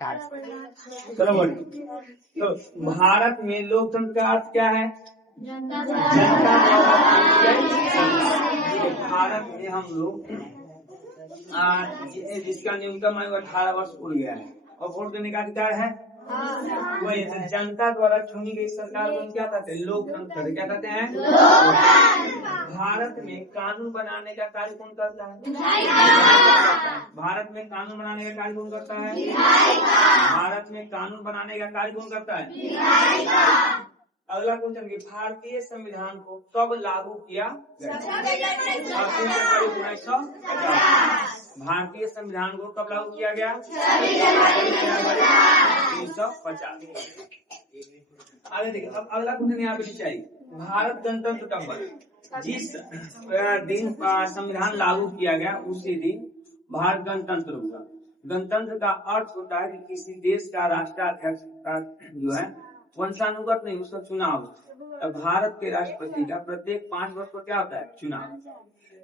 चलो बोलिए। तो भारत में लोकतंत्र का अर्थ क्या है? जनता द्वारा भारत में हम लोग जिसका न्यूनतम आयु 18 वर्ष पूर्ण गया है और वोट देने का अधिकार है, वही जनता द्वारा चुनी गई सरकार को क्या कहते हैं? लोकतंत्र। क्या कहते हैं? भारत में कानून बनाने का कार्य कौन करता है? भारत में कानून बनाने का कार्य कौन करता है? भारत में कानून बनाने का कार्य कौन करता है? अगला क्वेश्चन, भारतीय संविधान को कब लागू किया गया? भारतीय संविधान को कब लागू किया गया? 1950। आगे देखिए, अब अगला क्वेश्चन यहाँ पे चाहिए, भारत गणतंत्र कब बना? जिस दिन संविधान लागू किया गया उसी दिन भारत गणतंत्र हुआ। गणतंत्र का अर्थ होता है कि किसी देश का राष्ट्राध्यक्ष का जो है वंशानुगत नहीं, उसका चुनाव। भारत के राष्ट्रपति का प्रत्येक 5 वर्ष पर क्या होता है? चुनाव।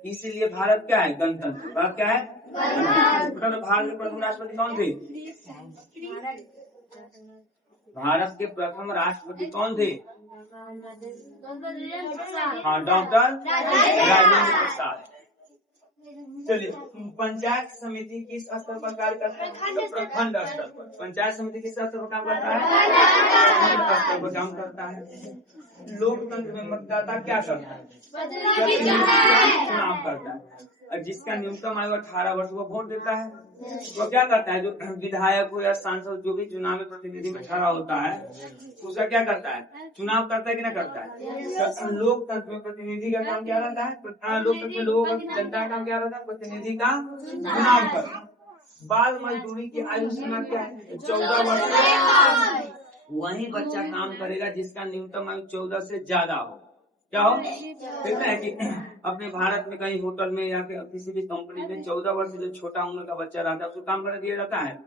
इसीलिए भारत क्या है? गणतंत्र। भारत क्या है? भारत के प्रथम राष्ट्रपति कौन थे? भारत के प्रथम राष्ट्रपति कौन थे? हाँ, डॉक्टर राजेंद्र प्रसाद। चलिए, पंचायत समिति किस स्तर पर कार्य करता है? प्रखंड स्तर पर। पंचायत समिति किस स्तर पर काम करता है? प्रखंड स्तर पर काम करता है। लोकतंत्र में मतदाता क्या करता है? चुनाव करता है। और जिसका न्यूनतम आयु 18 वर्ष वो वोट देता है। वो क्या करता है? जो विधायक हो या सांसद जो भी चुनाव में प्रतिनिधि में खड़ा होता है उसका क्या करता है? चुनाव करता है कि ना करता है? लोकतंत्र में प्रतिनिधि का काम क्या रहता है? लोकतंत्र में लोगों का, जनता का काम क्या रहता है? प्रतिनिधि का चुनाव करना। बाल मजदूरी की आयु सीमा क्या है? 14 वर्ष। वही बच्चा काम करेगा जिसका न्यूनतम आयु 14 से ज्यादा हो। क्या हो? देखते हैं कि अपने भारत में कहीं होटल में या किसी भी कंपनी में 14 वर्ष से जो छोटा उम्र का बच्चा रहता है उसको काम करने दिया जाता है?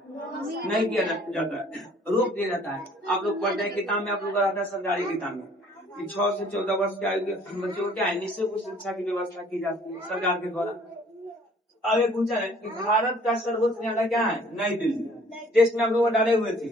नहीं किया जाता है, रोक दिया जाता है। आप लोग पढ़ते हैं किताब में, आप लोग रहता है सरकारी किताब में कि 6 से 14 वर्ष के आयु के बच्चों को क्या है? निःशुल्क शिक्षा की व्यवस्था की जाती है सरकार के द्वारा। आगे पूछा है कि भारत का सर्वोच्च न्यायालय क्या है? नई दिल्ली। टेस्ट में आप लोग डाले हुए थे।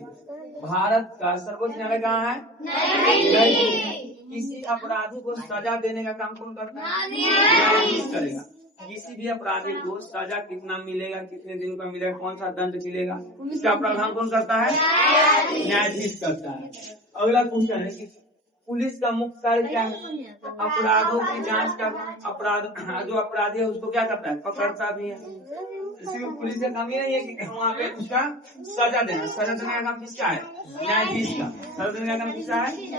भारत का सर्वोच्च न्यायालय कहाँ है? नई दिल्ली। किसी अपराधी को सजा देने का काम कौन करता है? न्यायाधीश करेगा। किसी भी अपराधी को सजा कितना मिलेगा, कितने दिन का मिलेगा, कौन सा दंड मिलेगा, इसका प्रावधान कौन करता है? न्यायाधीश करता है। अगला क्वेश्चन है कि पुलिस का मुख्य कार्य क्या है? अपराधों की जांच करना। अपराध जो अपराधी है उसको क्या करता है? पकड़ता भी है। इसी पुलिस का काम ये नहीं है कि वहाँ पे उसका सजा देना। सजा देने का काम किसका है? न्यायाधीश का। सजा देने का काम किसका है?